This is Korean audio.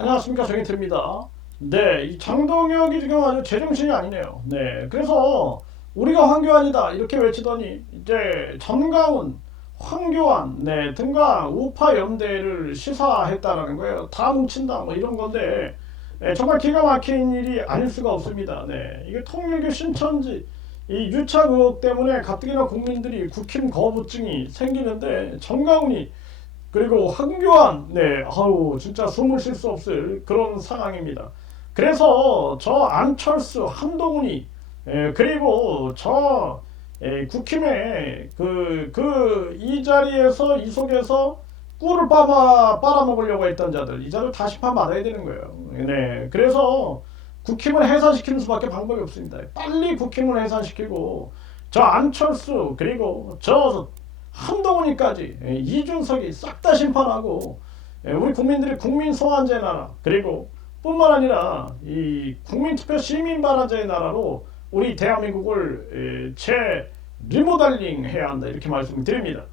안녕하십니까 정인태입니다. 네, 이 장동혁이 지금 아주 제정신이 아니네요. 네, 그래서 우리가 황교안이다 이렇게 외치더니 이제 전강훈, 황교안, 네 등과 우파 연대를 시사했다라는 거예요. 다 뭉친다 뭐 이런 건데 네, 정말 기가 막힌 일이 아닐 수가 없습니다. 네, 이게 통일교 신천지 이 유착 의혹 때문에 가뜩이나 국민들이 국힘 거부증이 생기는데 전강훈이 그리고 황교안, 네, 아우 진짜 숨을 쉴 수 없을 그런 상황입니다. 그래서 저 안철수, 한동훈이, 에, 그리고 저 에, 국힘의 그 그 이 자리에서 이 속에서 꿀을 빨아 빨아먹으려고 했던 자들, 이 자들 다 심판 받아야 되는 거예요. 네, 그래서 국힘을 해산시키는 수밖에 방법이 없습니다. 빨리 국힘을 해산시키고 저 안철수 그리고 저 한동훈이까지 예, 이준석이 싹 다 심판하고 예, 우리 국민들이 국민 소환제 나라 그리고 뿐만 아니라 이 국민투표 시민 반환제의 나라로 우리 대한민국을 예, 재 리모델링 해야 한다 이렇게 말씀드립니다.